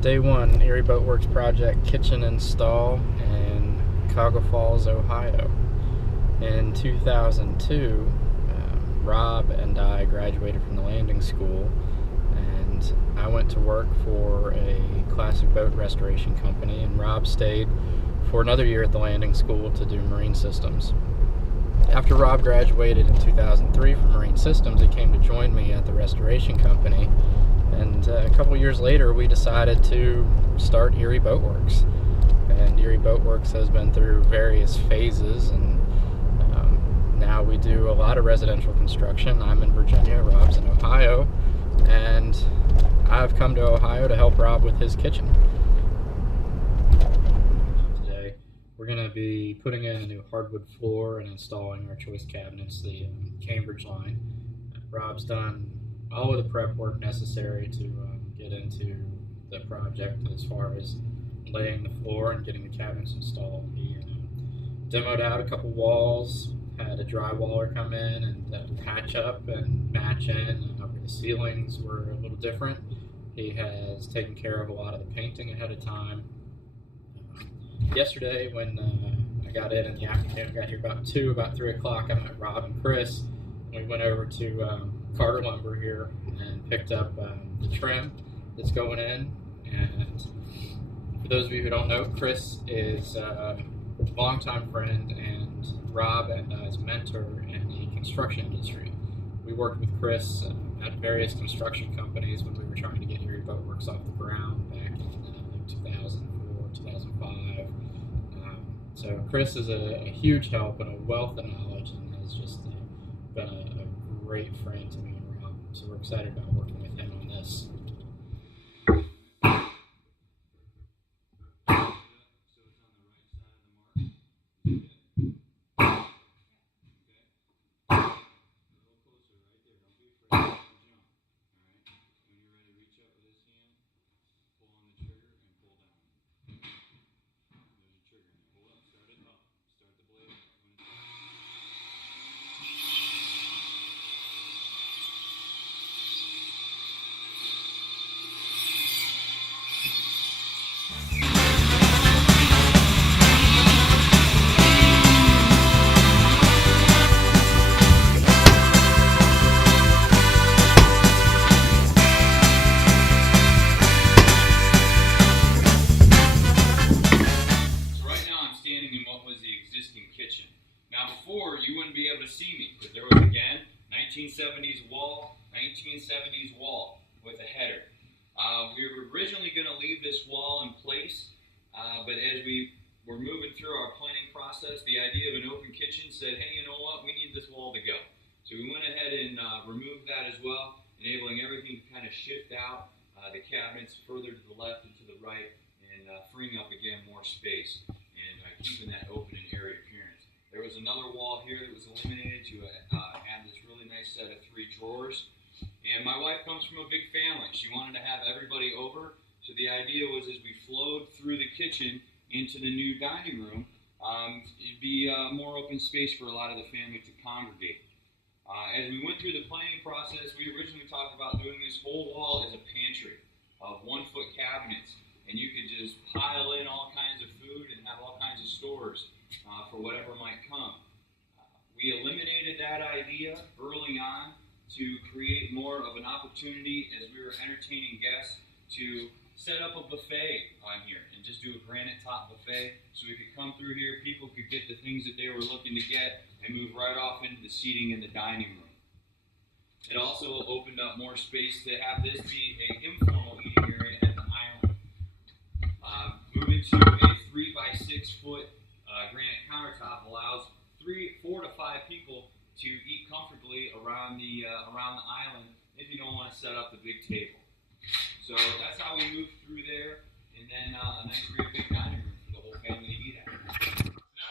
Day one Erie Boatworks project kitchen install in Cuyahoga Falls, Ohio. In 2002, Rob and I graduated from the landing school, and I went to work for a classic boat restoration company, and Rob stayed for another year at the landing school to do marine systems. After Rob graduated in 2003 from Marine Systems, he came to join me at the restoration company, and a couple years later we decided to start Erie Boatworks. And Erie Boatworks has been through various phases, and now we do a lot of residential construction. I'm in Virginia, Rob's in Ohio, and I've come to Ohio to help Rob with his kitchen. Today we're going to be putting in a new hardwood floor and installing our choice cabinets, the Cambridge line. Rob's done all of the prep work necessary to get into the project as far as laying the floor and getting the cabinets installed. He demoed out a couple walls, had a drywaller come in and patch up and match in where the ceilings were a little different. He has taken care of a lot of the painting ahead of time. Yesterday when I got in the afternoon, got here about 3 o'clock, I met Rob and Chris. We went over to Carter Lumber here and picked up the trim that's going in. And for those of you who don't know, Chris is a longtime friend and Rob and I's mentor in the construction industry. We worked with Chris at various construction companies when we were trying to get Erie Boatworks off the ground back in 2004, 2005. So Chris is a huge help and a wealth of knowledge, and has just been a great friend to me and Rob. So we're excited about working with him on this. Now before, you wouldn't be able to see me, because there was, again, 1970s wall with a header. We were originally going to leave this wall in place, but as we were moving through our planning process, the idea of an open kitchen said, hey, you know what, we need this wall to go. So we went ahead and removed that as well, enabling everything to kind of shift out, the cabinets further to the left and to the right, and freeing up again more space, and keeping that open and airy appearance. There was another wall here that was eliminated to add this really nice set of 3 drawers. And my wife comes from a big family. She wanted to have everybody over. So the idea was, as we flowed through the kitchen into the new dining room, it'd be more open space for a lot of the family to congregate. As we went through the planning process, we originally talked about doing this whole wall as a pantry of 1-foot cabinets. And you could just pile in all kinds of food and have all kinds of stores for whatever might come. We eliminated that idea early on to create more of an opportunity as we were entertaining guests to set up a buffet on here and just do a granite top buffet, so we could come through here, people could get the things that they were looking to get and move right off into the seating in the dining room. It also opened up more space to have this be an informal eating area at the island. Moving to a 3-by-6 foot granite countertop allows 4 to 5 people to eat comfortably around the island if you don't want to set up the big table. So that's how we moved through there, and then a nice great big dining room for the whole family to eat at. So now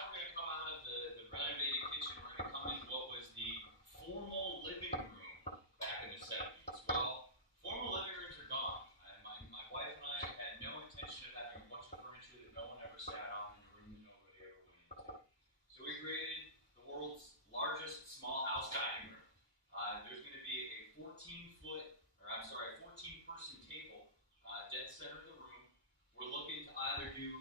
we're going to come out of the renovated kitchen. We're going to come into what was the formal living room back in the 70s. Well, formal living rooms are gone. My wife and I had no intention of having a bunch of furniture that no one ever sat on in a room that nobody ever went into. So we created the world's largest small house dining room. There's going to be a 14-person table dead center of the room do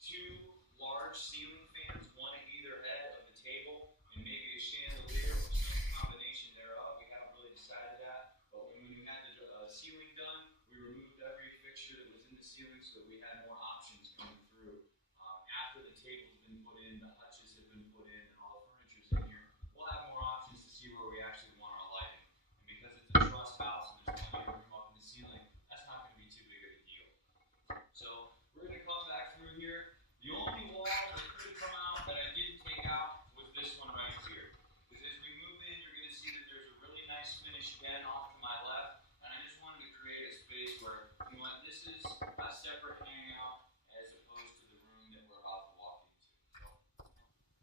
2 large ceiling fans, one at either head of the table, and maybe a chandelier or some combination thereof. We haven't really decided that, but when we had the ceiling done, we removed every fixture that was in the ceiling so that we had more options coming through. After the table's been put in, the hutches have been put in, and all the furniture's in here, we'll have more options to see where we actually want our lighting. And because it's a truss house and there's plenty of room up in the ceiling, that's not going to be too big of a deal. So we're going to come back through here. The only wall that could come out that I didn't take out was this one right here. Because as we move in, you're going to see that there's a really nice finished den off to my left. And I just wanted to create a space where, you know what, this is a separate hangout as opposed to the room that we're about to walk into. So,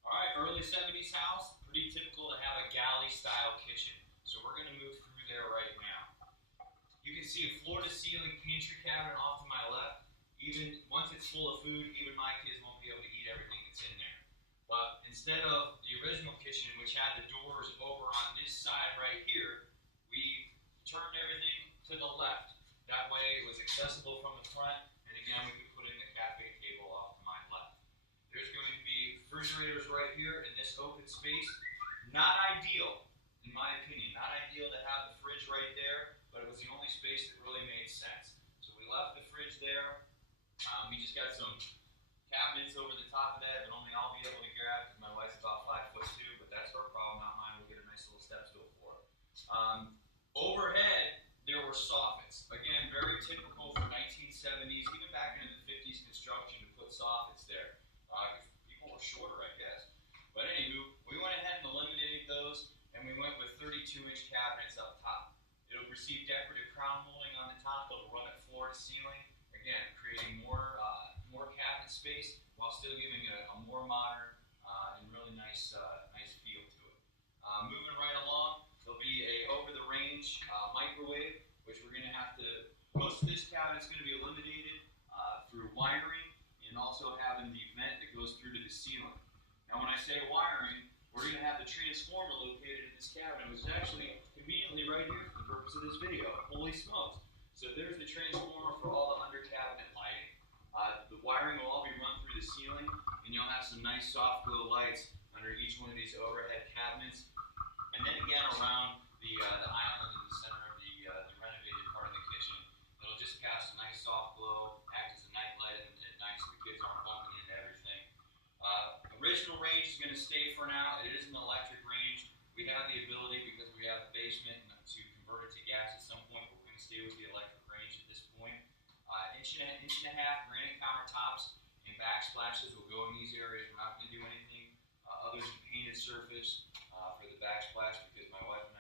alright, early 70s house, pretty typical to have a galley style kitchen. So we're going to move through there right now. You can see a floor to ceiling pantry cabinet off to my left. Even once it's full of food, even my kids won't be able to eat everything that's in there. But instead of the original kitchen, which had the doors over on this side right here, we turned everything to the left. That way it was accessible from the front, and again, we could put in the cafe table off to my left. There's going to be refrigerators right here in this open space. Not ideal, in my opinion. Not ideal to have the fridge right there, but it was the only space that really made sense. So we left the fridge there. We just got some cabinets over the top of that that only I'll be able to grab because my wife's about 5'2", but that's her problem, not mine. We'll get a nice little step stool for her. Overhead, there were soffits. Again, very typical for 1970s, even back into the 50s construction to put soffits there. People were shorter, I guess. But anywho, we went ahead and eliminated those, and we went with 32-inch cabinets up top. It'll receive decorative crown molding on the top. It'll run it floor to ceiling. Again, creating more cabinet space while still giving it a more modern and really nice feel to it. Moving right along, there'll be a over-the-range microwave, which we're going to have to. Most of this cabinet's going to be eliminated through wiring and also having the vent that goes through to the ceiling. Now, when I say wiring, we're going to have the transformer located in this cabinet, which is actually conveniently right here for the purpose of this video. Holy smokes! So there's the transformer for all the under cabinet lighting. The wiring will all be run through the ceiling, and you'll have some nice soft glow lights under each one of these overhead cabinets. And then again around the island in the center of the renovated part of the kitchen, it'll just cast a nice soft glow, act as a night light at night so the kids aren't bumping into everything. Original range is going to stay for now. It is an electric range. We have the ability, because we have the basement, to convert it to gas at some point, but we're going to stay with the electric range at this point. Inch and a half granite countertops and backsplashes will go in these areas. We're not going to do anything other than painted surface for the backsplash because my wife and